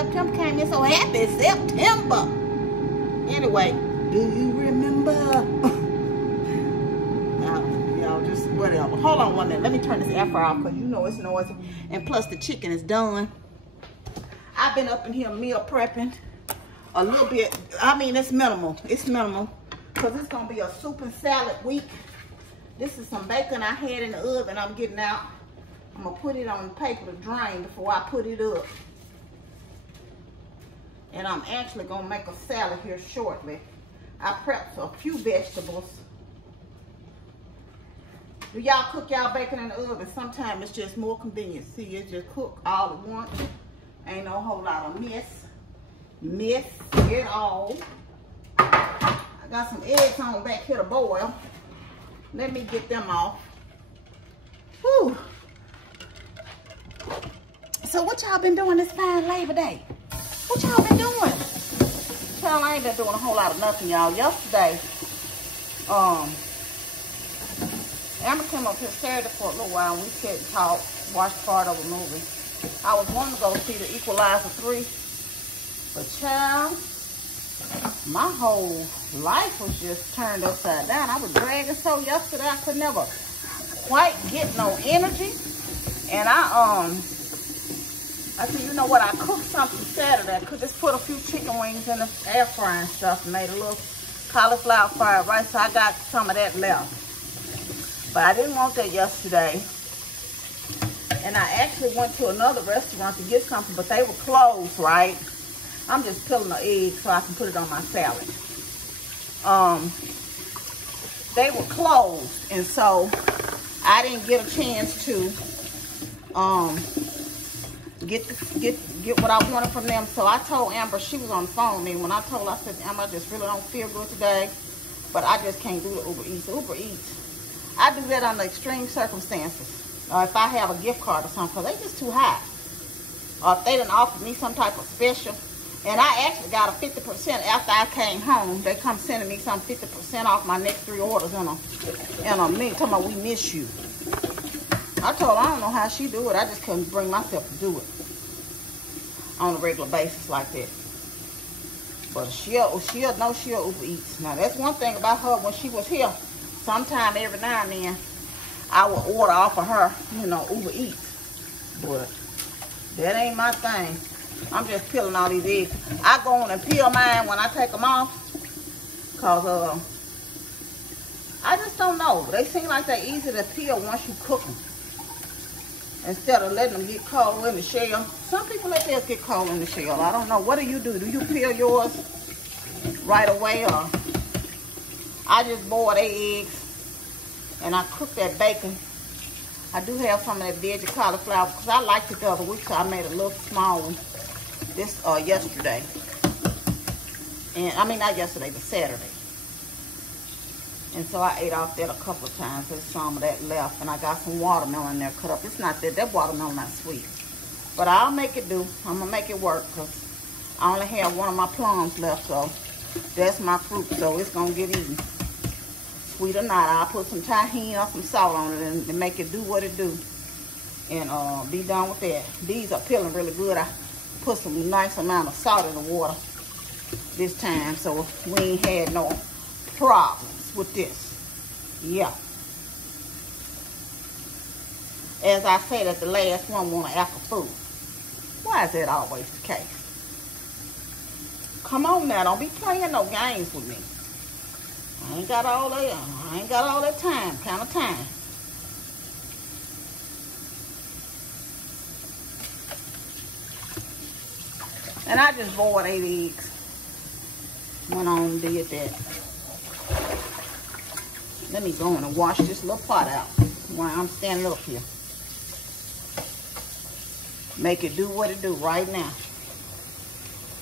September came in, so happy September. Anyway, do you remember? Y'all just whatever. Hold on one minute. Let me turn this air fryer off because you know it's noisy. And plus the chicken is done. I've been up in here meal prepping a little bit. I mean, it's minimal. It's minimal because it's going to be a soup and salad week. This is some bacon I had in the oven I'm getting out. I'm going to put it on the paper to drain before I put it up. And I'm actually going to make a salad here shortly. I prepped a few vegetables. Do y'all cook y'all bacon in the oven? Sometimes it's just more convenient. See, it just cook all at once. Ain't no whole lot of mess at all. I got some eggs on back here to boil. Let me get them off. Whew. So what y'all been doing this fine Labor Day? What y'all been doing? Child, I ain't been doing a whole lot of nothing, y'all. Yesterday, Amber came up here Saturday for a little while and we sat and talked, watched part of a movie. I was wanting to go see The Equalizer 3, but child, my whole life was just turned upside down. I was dragging so yesterday I could never quite get no energy. And I said, you know what, I cooked something Saturday. I could just put a few chicken wings in the air fryer and stuff and made a little cauliflower fried rice. So I got some of that left. But I didn't want that yesterday. And I actually went to another restaurant to get something, but they were closed, right? I'm just peeling the eggs so I can put it on my salad. They were closed, and so I didn't get a chance to get what I wanted from them. So I told Amber, she was on the phone with me. When I told her, I said, Amber, I just really don't feel good today, but I just can't do the Uber Eats. Uber Eats, I do that under extreme circumstances. If I have a gift card or something, because they just too high. Or if they done offered me some type of special. And I actually got a 50% after I came home. They come sending me some 50% off my next 3 orders in a minute. Talking about we miss you. I told her I don't know how she do it. I just couldn't bring myself to do it on a regular basis like that. But she'll know she'll Uber Eats. Now that's one thing about her. When she was here, sometime every now and then, I would order off of her, you know, Uber Eats. But that ain't my thing. I'm just peeling all these eggs. I go on and peel mine when I take them off. Because I just don't know. They seem like they're easy to peel once you cook them. Instead of letting them get cold in the shell. Some people let theirs get cold in the shell. I don't know. What do? Do you peel yours right away? Or I just boil the eggs. And I cook that bacon. I do have some of that veggie cauliflower because I liked it the other week, so I made a little small one this yesterday. And I mean not yesterday, but Saturday. And so I ate off that a couple of times. There's some of that left, and I got some watermelon there cut up. It's not that watermelon not sweet, but I'll make it do. I'm gonna make it work because I only have one of my plums left, so that's my fruit, so it's gonna get eaten. Sweet or not, I'll put some tahini or some salt on it and make it do what it do. And be done with that. These are peeling really good. I put some nice amount of salt in the water this time, so we ain't had no problems with this. Yeah. As I said at the last one, want to act a fool. Why is that always the case? Come on now, don't be playing no games with me. I ain't got all that time, kind of time. And I just boiled 8 eggs. Went on and did that. Let me go in and wash this little pot out while I'm standing up here. Make it do what it do right now.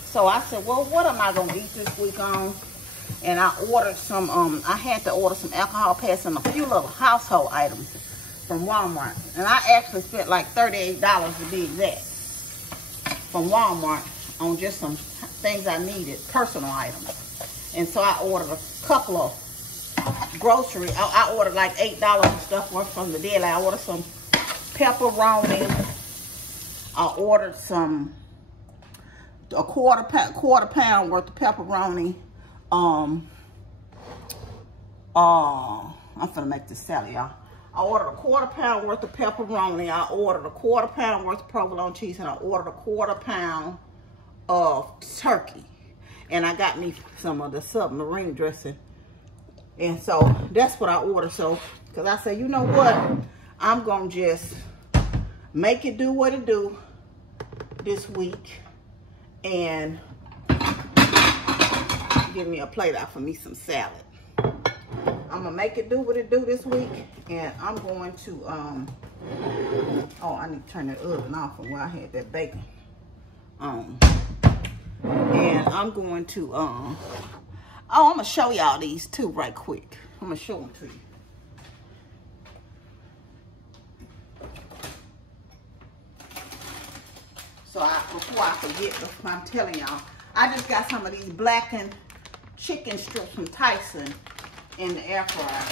So I said, well, what am I going to eat this week on? And I ordered some, I had to order some alcohol pads and a few little household items from Walmart. And I actually spent like $38 to be exact from Walmart on just some things I needed, personal items. And so I ordered a couple of grocery. I ordered like $8 of stuff from the deli. I ordered some pepperoni. I ordered some a quarter pound worth of pepperoni. I'm finna make this salad, y'all. I ordered a quarter pound worth of pepperoni. I ordered a quarter pound worth of provolone cheese, and I ordered a quarter pound of turkey. And I got me some of the submarine dressing. And so that's what I ordered. So, because I said, you know what? I'm going to just make it do what it do this week. And give me a plate out for me some salad. I'm gonna make it do what it do this week, and I'm going to oh, I need to turn that oven off from where I had that bacon and I'm going to oh, I'm gonna show y'all these too right quick. I'm gonna show them to you. So before I forget, I'm telling y'all, I just got some of these blackened chicken strips from Tyson in the air fryer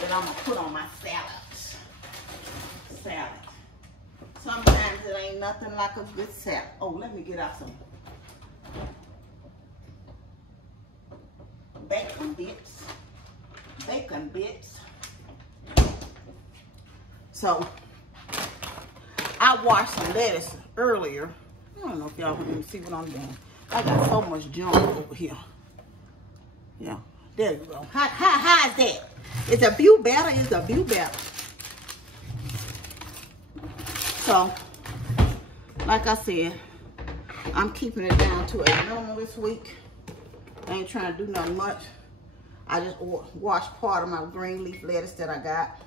that I'm gonna put on my salad. Sometimes it ain't nothing like a good salad. Oh, let me get out some bacon bits. So I washed some lettuce earlier. I don't know if y'all can see what I'm doing. I got so much junk over here. Yeah. There you go. How is that? Is the view better? Is the view better? So, like I said, I'm keeping it down to a minimum this week. I ain't trying to do nothing much. I just washed part of my green leaf lettuce that I got.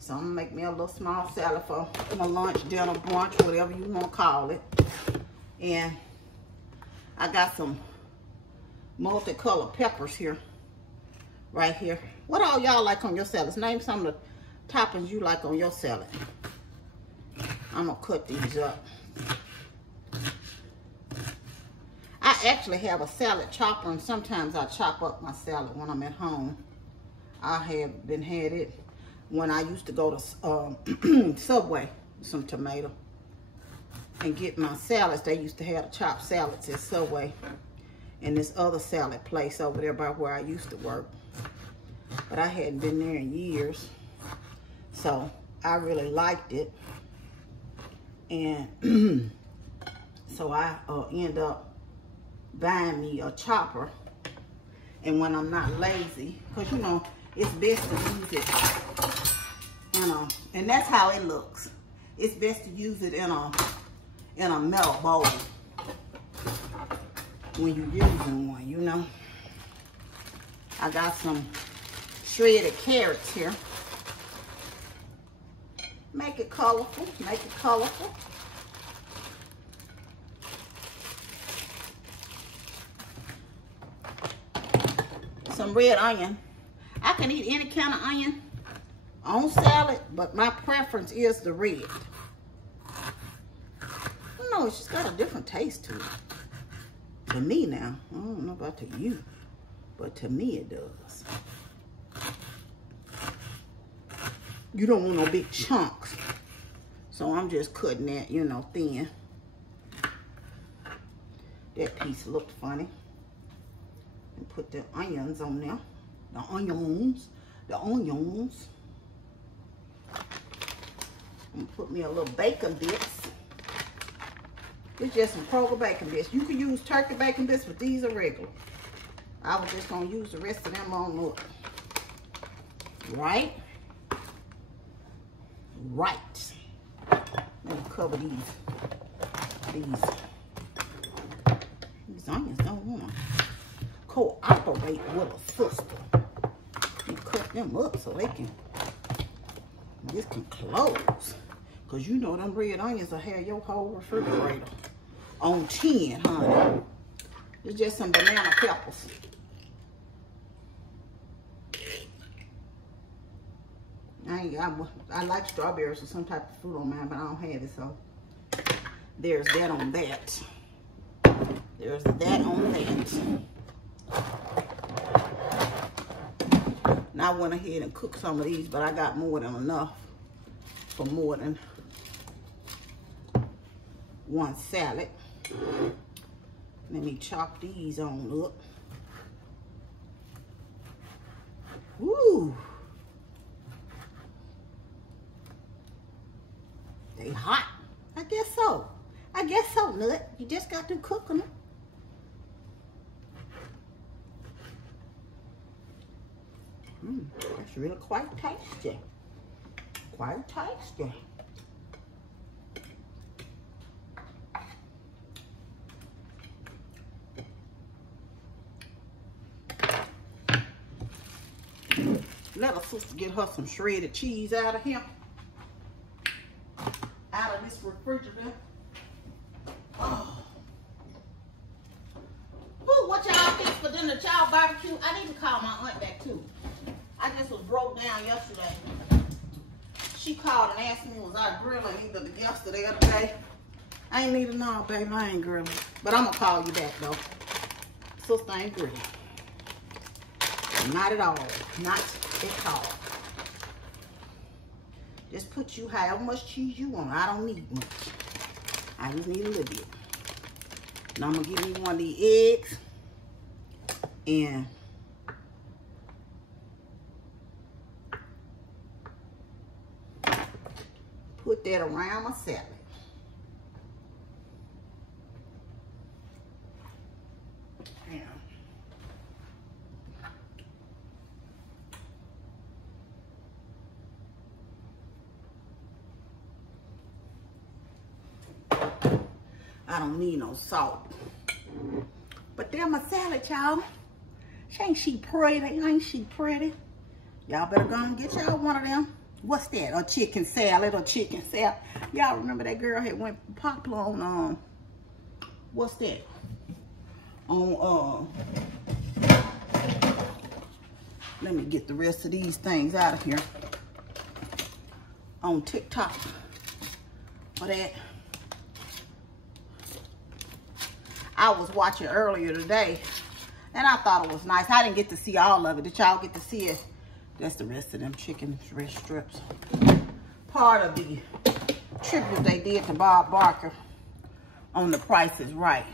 So I'm gonna make me a little small salad for my lunch, dinner, brunch, whatever you want to call it. And I got some multicolored peppers here, right here. What all y'all like on your salads? Name some of the toppings you like on your salad. I'm gonna cut these up. I actually have a salad chopper, and sometimes I chop up my salad when I'm at home. I have had it when I used to go to Subway, some tomato, and get my salads. They used to have the chopped salads at Subway. And this other salad place over there by where I used to work. But I hadn't been there in years. So I really liked it. And so I end up buying me a chopper. And when I'm not lazy, because you know, it's best to use it, you know, and that's how it looks. It's best to use it in a metal bowl when you're using one, you know. I got some shredded carrots here. Make it colorful, make it colorful. Some red onion. I can eat any kind of onion on salad, but my preference is the red. I don't know, it's just got a different taste to it. To me now, I don't know about to you, but to me it does. You don't want no big chunks, so I'm just cutting that, you know, thin. That piece looked funny. And put the onions on there. The onions. I'm gonna put me a little bacon bits. It's just some Kroger bacon bits. You can use turkey bacon bits, but these are regular. I was just gonna use the rest of them on up. Right? Right. Let me cover these onions don't want to cooperate with a sister. You cut them up so this can close. Cause you know them red onions will have your whole refrigerator on 10, honey. It's just some banana peppers. I like strawberries or some type of fruit on mine, but I don't have it, so there's that on that. There's that on that. Now I went ahead and cooked some of these, but I got more than enough for more than one salad. Let me chop these on up. Woo! They hot. I guess so. I guess so, Nut. You just got to cook them. That's really quite tasty. Quite tasty. Let her sister get her some shredded cheese out of here. Out of this refrigerator. Oh. Ooh, what y'all fix for dinner? Y'all barbecue? I need to call my aunt back too. I just was broke down yesterday. She called and asked me, was I grilling either yesterday or today? I ain't need to know, baby. I ain't grilling. But I'm going to call you back, though. Sister ain't grilling. Not at all. Not at all. Just put you however much cheese you want. I don't need much. I just need a little bit. Now I'm going to give me one of these eggs. And put that around my salad. I don't need no salt. But there my salad, y'all. Ain't she pretty? Ain't she pretty? Y'all better go and get y'all one of them. What's that? A chicken salad or chicken salad. Y'all remember that girl had went popular on, what's that? On, let me get the rest of these things out of here. On TikTok. For that. I was watching earlier today, and I thought it was nice. I didn't get to see all of it. Did y'all get to see it? That's the rest of them chicken wrist strips. Part of the tribute they did to Bob Barker on The Price is Right.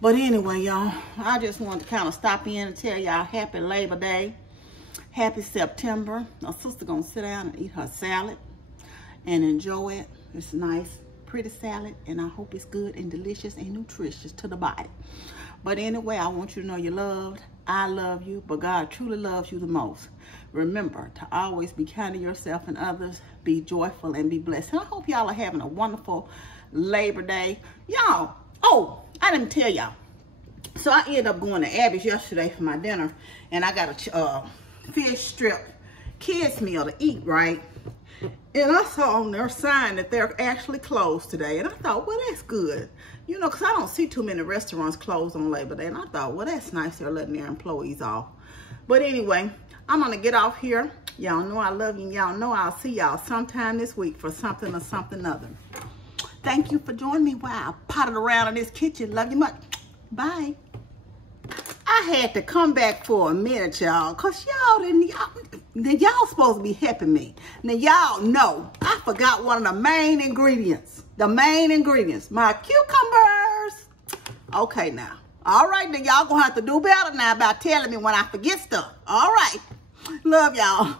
But anyway, y'all, I just wanted to kind of stop in and tell y'all happy Labor Day. Happy September. My sister gonna sit down and eat her salad and enjoy it. It's nice. Pretty salad, and I hope it's good and delicious and nutritious to the body. But anyway, I want you to know you're loved. I love you, but God truly loves you the most. Remember to always be kind to yourself and others. Be joyful and be blessed. And I hope y'all are having a wonderful Labor Day. Y'all, oh, I didn't tell y'all. So I ended up going to Abby's yesterday for my dinner, and I got a fish strip kids meal to eat, right? And I saw on their sign that they're actually closed today. And I thought, well, that's good. You know, because I don't see too many restaurants closed on Labor Day. And I thought, well, that's nice. They're letting their employees off. But anyway, I'm going to get off here. Y'all know I love you. Y'all know I'll see y'all sometime this week for something or something other. Thank you for joining me while I potted around in this kitchen. Love you much. Bye. I had to come back for a minute, y'all, because y'all supposed to be helping me. Now, y'all know I forgot one of the main ingredients. The main ingredients, my cucumbers. Okay, now. All right, then y'all going to have to do better now about telling me when I forget stuff. All right. Love y'all.